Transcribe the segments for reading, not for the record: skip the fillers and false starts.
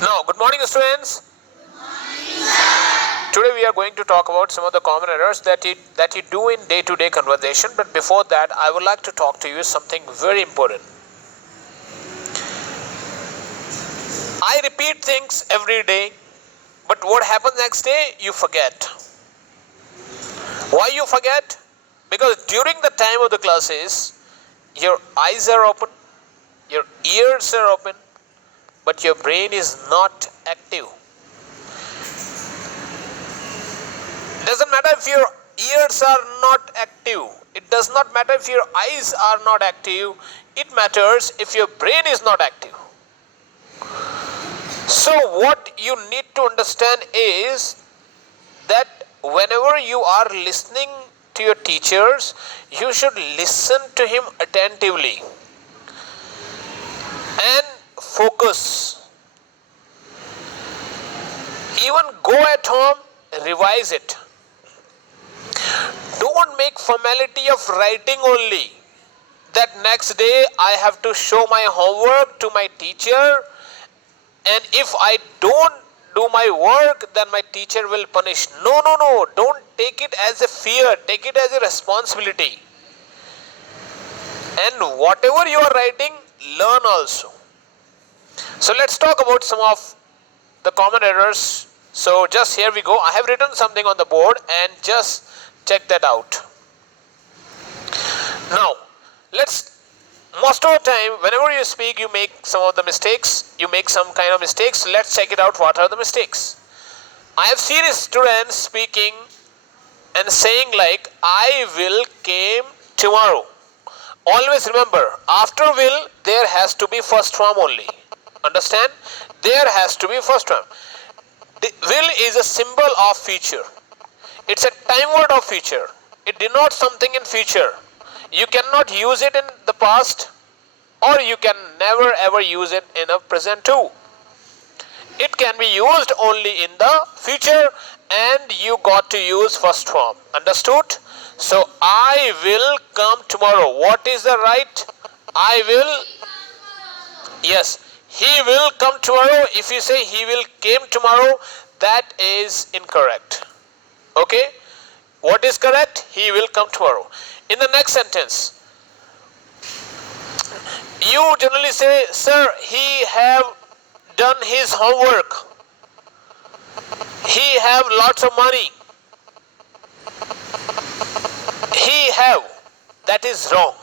Now, good morning, students. Today we are going to talk about some of the common errors that you do in day-to-day conversation. But before that, I would like to talk to you something very important. I repeat things every day, but what happens next day? You forget. Why you forget? Because during the time of the classes, your eyes are open, your ears are open, but your brain is not active. Doesn't matter if your ears are not active. It does not matter if your eyes are not active. It matters if your brain is not active. So what you need to understand is that whenever you are listening to your teachers, you should listen to him attentively and focus. Even go at home, revise it. Don't make formality of writing only. That next day I have to show my homework to my teacher, and if I don't do my work, then my teacher will punish. No. Don't take it as a fear. Take it as a responsibility. And whatever you are writing, learn also. So let's talk about some of the common errors. So just here we go. I have written something on the board and just check that out. Now, most of the time, whenever you speak, you make some of the mistakes. You make some kind of mistakes. Let's check it out. What are the mistakes? I have seen students speaking and saying like, I will came tomorrow. Always remember, after will, there has to be first form only. Understand? There has to be first form. The will is a symbol of future. It's a time word of future. It denotes something in future. You cannot use it in the past, or you can never ever use it in a present too. It can be used only in the future, and you got to use first form. Understood? So I will come tomorrow. What is the right? I will. Yes. He will come tomorrow. If you say he will came tomorrow, that is incorrect. Okay? What is correct? He will come tomorrow. In the next sentence, you generally say, sir, he have done his homework. He have lots of money. He have. That is wrong.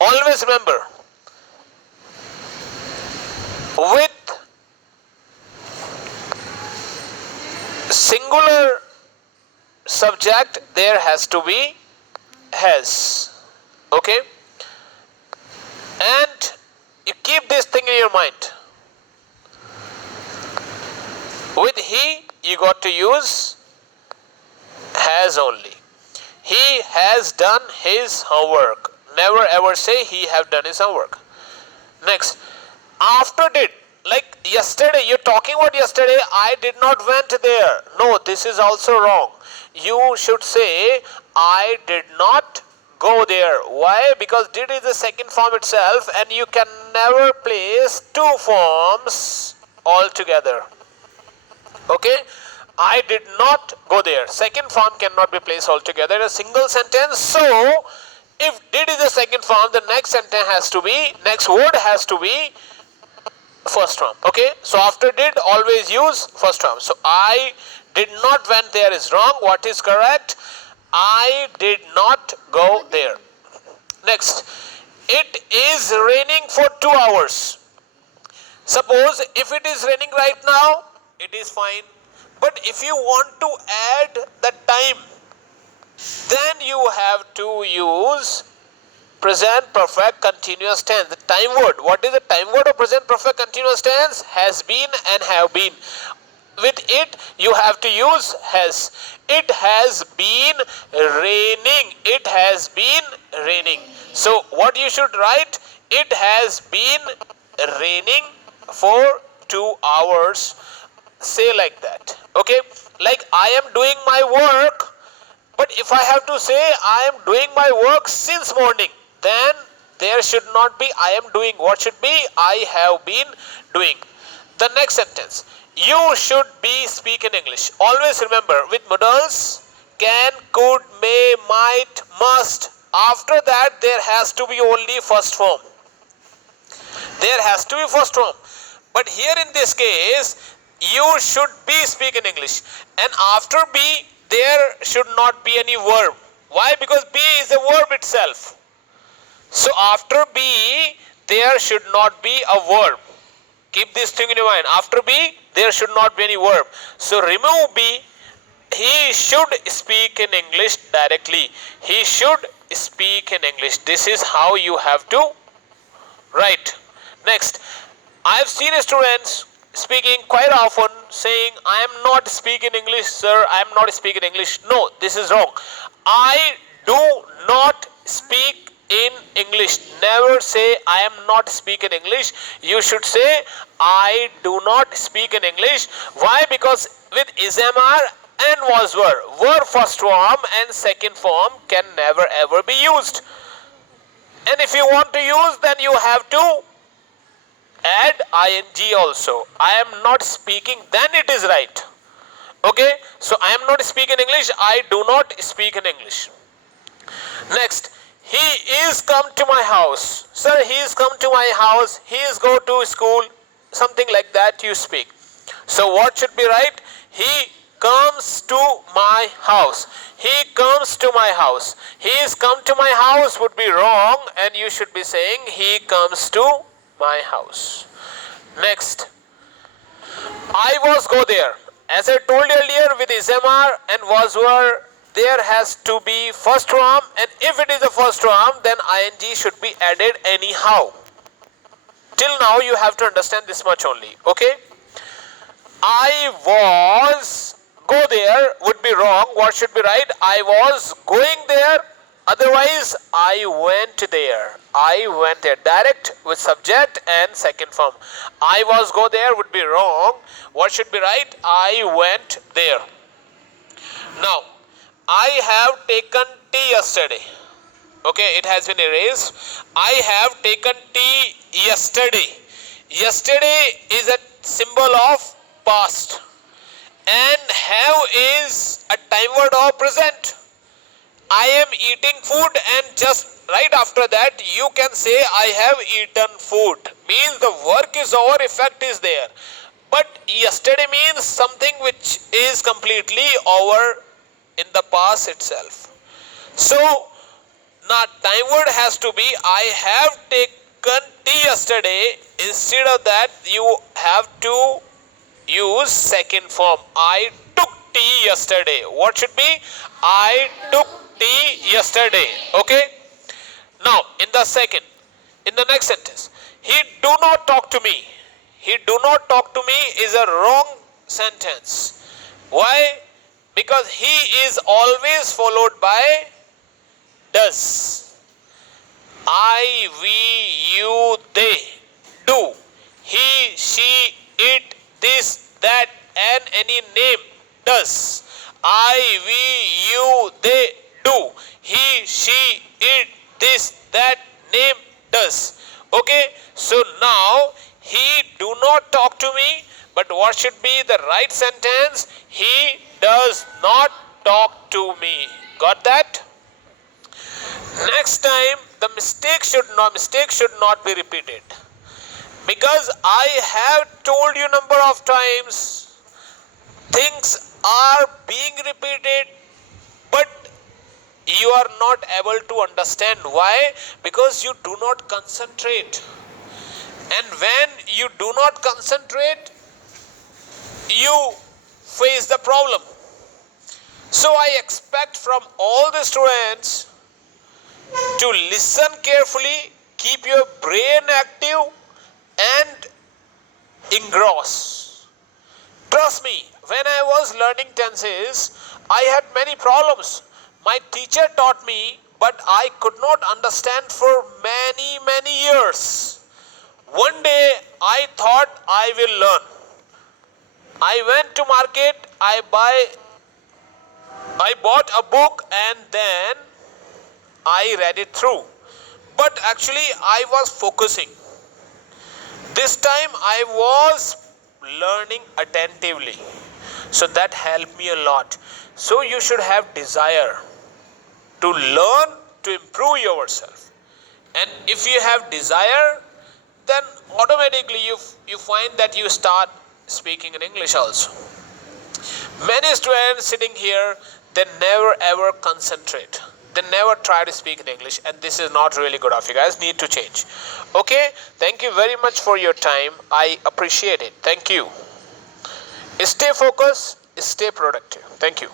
Always remember, with singular subject, there has to be has. Okay? And you keep this thing in your mind. With he, you got to use has only. He has done his homework. Never ever say he have done his homework. Next, after did. Like yesterday, you're talking about yesterday, I did not went there. No, this is also wrong. You should say, I did not go there. Why? Because did is the second form itself, and you can never place two forms all together. Okay? I did not go there. Second form cannot be placed all together in a single sentence. So, if did is the second form, the next sentence has to be, next word has to be first form. Okay? So, after did, always use first form. So, I did not went there is wrong. What is correct? I did not go there. Next, it is raining for 2 hours. Suppose if it is raining right now, it is fine. But if you want to add the time, then you have to use present perfect continuous tense. The time word. What is the time word of present perfect continuous tense? Has been and have been. With it, you have to use has. It has been raining. It has been raining. So, what you should write? It has been raining for 2 hours. Say like that. Okay? Like I am doing my work, but if I have to say I am doing my work since morning, then there should not be I am doing. What should be? I have been doing. The next sentence. You should be speak in English. Always remember with modals, can, could, may, might, must. After that there has to be only first form. There has to be first form. But here in this case, you should be speak in English. And after be, there should not be any verb. Why? Because be is a verb itself. So after be, there should not be a verb. Keep this thing in your mind. After be, there should not be any verb. So remove be. He should speak in English directly. He should speak in English. This is how you have to write. Next, I have seen students speaking quite often saying, I am not speaking English, sir. I am not speaking English. No, this is wrong. I do not speak in English. Never say I am not speaking English. You should say I do not speak in English. Why? Because with is, am, are and was, were first form and second form can never ever be used. And if you want to use, then you have to add ing also. I am not speaking, then it is right. Okay, so I am not speaking English. I do not speak in English. Next, he is come to my house. Sir, he is come to my house. He is go to school. Something like that you speak. So what should be right? He comes to my house. He comes to my house. He is come to my house would be wrong, and you should be saying he comes to my house. Next, I was go there. As I told you earlier, with is, am, are and was, were, there has to be first form, and if it is a first form, then ing should be added anyhow. Till now you have to understand this much only. Okay, I was go there would be wrong. What should be right? I was going there. Otherwise, I went there. I went there. Direct with subject and second form. I was go there would be wrong. What should be right? I went there. Now, I have taken tea yesterday. Okay, it has been erased. I have taken tea yesterday. Yesterday is a symbol of past. And have is a time word of present. I am eating food, and just right after that you can say I have eaten food. Means the work is over, effect is there. But yesterday means something which is completely over in the past itself. So now time word has to be I have taken tea yesterday. Instead of that you have to use second form. I took tea yesterday. What should be? I took tea yesterday. Okay. Now in the next sentence, he do not talk to me. He do not talk to me is a wrong sentence. Why? Because he is always followed by does. I, we, you, they do. He, she, it, this, that, and any name does. I, we, you, they do. He, she, it, this, that, name does. Okay, so now he do not talk to me, but what should be the right sentence? He does not talk to me. Got that? Next time the mistake should not be repeated. Because I have told you number of times, things are being repeated, but you are not able to understand. Why? Because you do not concentrate. And when you do not concentrate, you face the problem. So I expect from all the students to listen carefully, keep your brain active, and engross. Trust me, when I was learning tenses, I had many problems. My teacher taught me, but I could not understand for many years. One day I thought I will learn. I went to market, I bought a book, and then I read it through. But actually I was focusing. This time I was learning attentively. So that helped me a lot. So you should have desire to learn, to improve yourself. And if you have desire, then automatically you find that you start speaking in English also. Many students sitting here, they never ever concentrate. They never try to speak in English, and this is not really good of you guys. Need to change. Okay, thank you very much for your time. I appreciate it. Thank you. Stay focused, stay productive. Thank you.